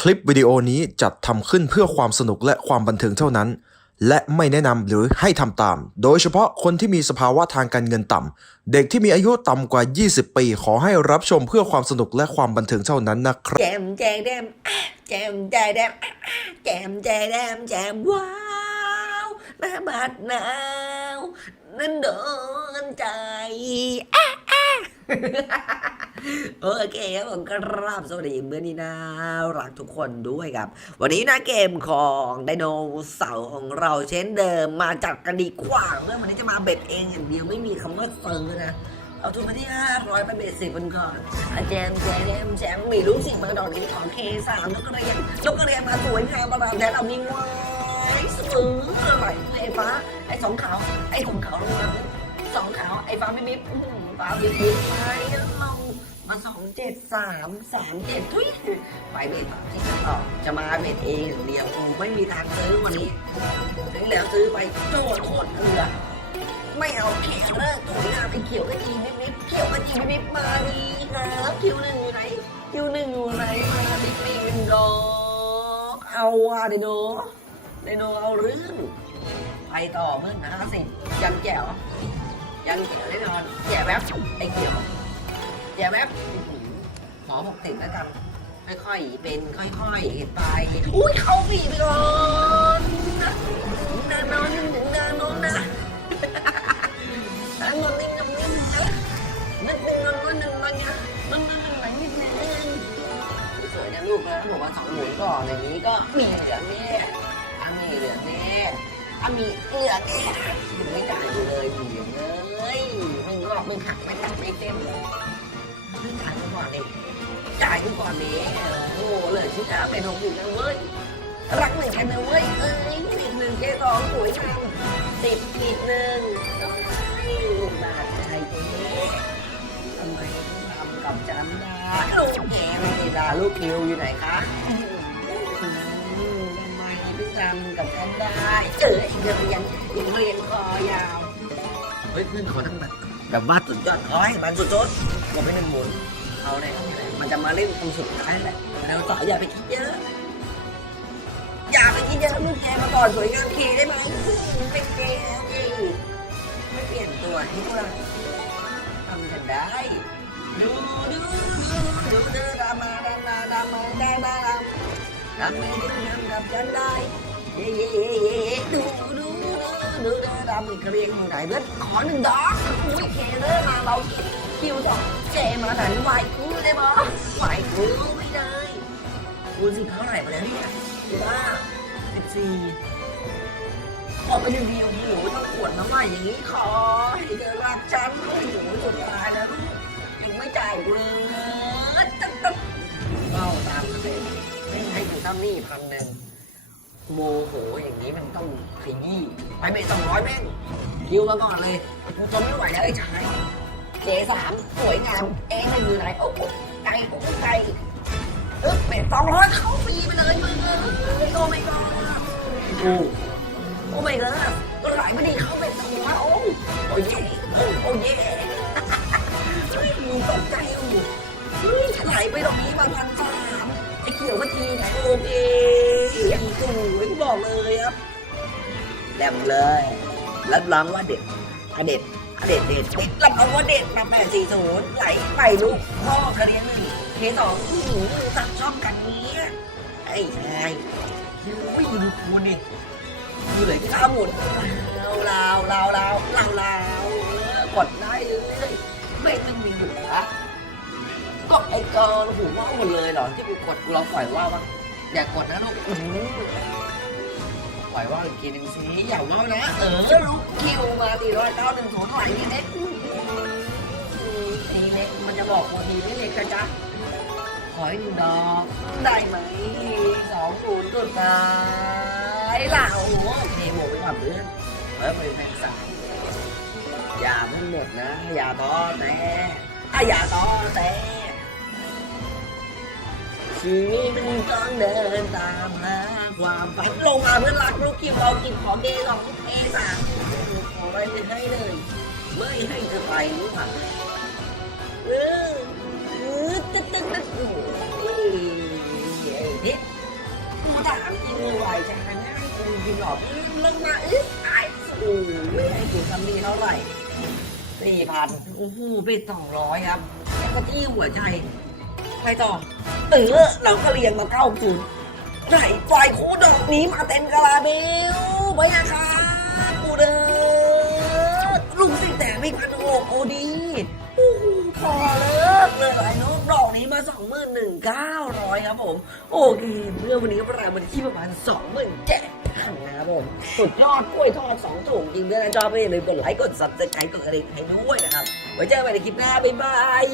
คลิปวิดีโอนี้จัดทำขึ้นเพื่อความสนุกและความบันเทิงเท่านั้น และไม่แนะนำหรือให้ทำตาม โดยเฉพาะคนที่มีสภาวะทางการเงินต่ำ เด็กที่มีอายุต่ำกว่า 20 ปี ขอให้รับชมเพื่อความสนุกและความบันเทิงเท่านั้นนะครับ แจมแจแดมอะแจมแจแดมอะอะแจมแจแดมแจมว้าวหน้าบาดหนาวนั่นโดนใจ โอเคครับผมกราบสวัสดีเมื่อนี้นะรักทุกคนด้วยครับ วันนี้นะเกมของไดโนเสาร์ของเราเช่นเดิมมาจัดกันดีกว่าเมื่อวันนี้จะมาเบ็ดเองอย่างเดียวไม่มีคำว่าเฟิร์นะเอาทุนมาที่ห้าร้อยไปเบสสิบกันก่อนอาแจมแจแจมแจมมีลูกศิษย์มาดอกนี้ของเคสามนกกระเรียนนกกระเรียนมาสวยงามประมาณแดนเอามีงวยสมืออะไรไอ้ฟ้า ไอ้สองขาว ไอ้สองขาวลงมาสองขาว ไอ้ฟ้าไม่มิบอื้อหือฟ้าบิบบิบไปเรา มาสองเจ็ดสามสามเจ็ดทุยไปเบสสามที่ต่อจะมาเบสเองอย่างเดียวไม่มีทางซื้อวันนี้ถึงแล้วซื้อไปโจดโคตรเกลือไม่เอาแขกเลิกถุยนาไปเขียวกระจีนิดนิดเขียวกระจีนิดนิดๆมาดีครับคิวหนึ่งอยู่ไหนคิวหนึ่งอยู่ไหนมาดิปีนดอกเอาว่ะไดโนไดโนเอาเรื่องไปต่อเพื่อนะสิยังแจ๋วยังแจ๋วแน่นอนแจ๋วแวบไอ้เขียว แจ๋วแวบหมอบอกติดแล้วกัน ค่อยๆ เป็นค่อยๆไป อุ้ยเข้าปีไปก่อนนะเดินนอนนึงถึงเดินนอนนะอันนั้นนี่น้ำนี่นะนึกนึงนึงนึงนึงนะนึงนึงนึงนึงนิดนึงสวยนะลูกนะบอกว่าสองหมุนก่อนอย่างนี้ก็มีเหลือนี่อะมีเหลือนี่อะมีเหลือนี่ไม่จ่ายเลยมีเหลือเลยไม่งอกไม่หักไม่ตัดไม่เต้นเลย ไม่จ่ายกูก่อนดิจ่ายกูก่อนดิโอ้โหเลยชิคาเป็นหกหนึ่นะเว้ยรักหนึ่งกันนะเว้ยเอ้ยสิบหนึ่งเกสองสวยงามสิบอีกหนึ่งลูกบาดใจเจ๊ทำไมทำกับฉันได้ลูกแกไม่ได้ด่าลูกคิวอยู่ไหนคะทำไมถึงทำกับฉันได้เจอไอ้เรียนยังเรียนคอยาวเฮ้ยเพื่อนขาทั้งแบบ บบว่าสุดยอดร้อยมันสุดยอดก็ไม่ได้หมุนเอาเนี่ยมันจะมาเล่นตรงสุดท้ายแหละแล้วต่ออย่าไปคิดเยอะอย่าไปคิดเยอะลูกแกมาก่อนสวยงามเคได้ไหมเป็นเกย์เกย์ไม่เปลี่ยนตัวให้พวกราทำกันได้ดูดูดูดูดูดามาดามาดามาดามาดามดามได้เย่เย่เย่เย่ดูดูดูดูดูดามอีกเรียงไหนเพื่อนขอหนึ่งดอกอุ้ยเคเลอร์มาเราคิวสองเจมาไหนไหวกูได้ปะไหวกูไม่ได้กูสิเท่าไหร่มาแล้วเนี่ยสิบห้าสิบสี่ออกไปหนึ่งเดียวโอ้โหต้องขวดน้ำใหม่อย่างนี้ขอให้เธอรักฉันโอ้โหสุดท้ายแล้วยังไม่จ่ายกูเลยตึ๊ดตึ๊ดเอาตามนั้นเลยไม่ให้กูตั้งหนี้พันหนึ่ง โมโหอย่างนี้มันต้องขยี้ไปไปสองร้อยแม่งคิวมาก่อนเลยกูทนไม่ไหวแล้วไอ้ชายเจสามสวยงามเอ๊ะมันอยู่ไหนโอ้โหไกลโอ้โหไกลเออเป็ดสองร้อยเข้าฟรีไปเลยมึงเอ้โอ้ไม่ก็กูโอ้ไม่เกอก็ไหลไม่ดีเข้าไปตรงนี้โอ้โอ้ยโอ้โอ้ยเฮ้ยมึงตกใจอยู่เฮ้ยไหลไปตรงนี้มาพันสาม อ้เขียวเมื่อกี้ไหนโอเคอีกูไอ้กูบอกเลยครับแลมเลยรับรองว่าเด็ดอะเด็ดอะเด็ดเด็ดเด็ดรับรองว่าเด็ดมาแปดสี่ศูนย์ไหลไปลูกพ่อกระเรียนหนึ่งเคสองอื้อหือสักช่องกันนี้ไอ้ชายคิวไม่ดูคูนี่ดูเลยข้าหมุนลาวลาวลาวลาวลาวลาวกดได้เลยไม่ต้องมีหยุดนะ ก็ไอ้กอนหูว่าหมดเลยเหรอที่กูกดกูลองปล่อยว่าบ้างอย่ากดนะลูกอื้อหือปล่อยว่าอีกทีหนึ่งสิอย่าว่านะเออลูกคิวมาตีร้อยเก้าหนึ่งศูนย์ไหลนี่เล็กนี่เล็กมันจะบอกกูทีไม่เล็กกันจ้ะขอให้หนึ่งดอกได้ไหมสองศูนย์สุดท้ายล่ะโอ้โหเทหมดไปก่อนเพื่อนเฮ้ยเป็นแฟนสาวอย่าเพิ่งหมดนะอย่าท้อแต่อะอย่าท้อแต่ ชีวิตมันต้องเดินตามหาความฝันลงมาเพื่อนรักลูกคินเรากินของเดย์สองเอสามขอไรไให้เลย ไม่ให้เธอรู้ป่ะเออเออตึ๊ดตึ๊โอ้ยเนี่ยกูถามจริงเลจะหห้ากูกินหรอกงมาอึ๊ดอายสูไม่ให้กูทำดีเท่าไรสี่พันโอ้โหไปสองร้อยครับแล้วก็ที่หัวใจ ใครต่อเออเราก็เรียงมาเก้าศูนย์ไหลไฟคู่ดอกนี้มาเต็มกระลาเบลไปนะคะกูเด้อลุงสิแต่ไม่พันหกโอดีโอ้โหพอเลิกเลยไอ้นกดอกนี้มาสองหมื่นหนึ่งเก้าร้อยครับผม โอเคเมื่อวันนี้ประมาณวันที่ประมาณสองหมื่นเจ็ดนะครับผมสุดยอดกล้วยทอดสองถุงจริงด้วยนะจอไม่อย่าลืมกดไลค์กดซับสไครต์กดกระดิ่งให้ด้วยนะครับ ไว้เจอกันใหม่ในคลิปหน้า บ๊ายบาย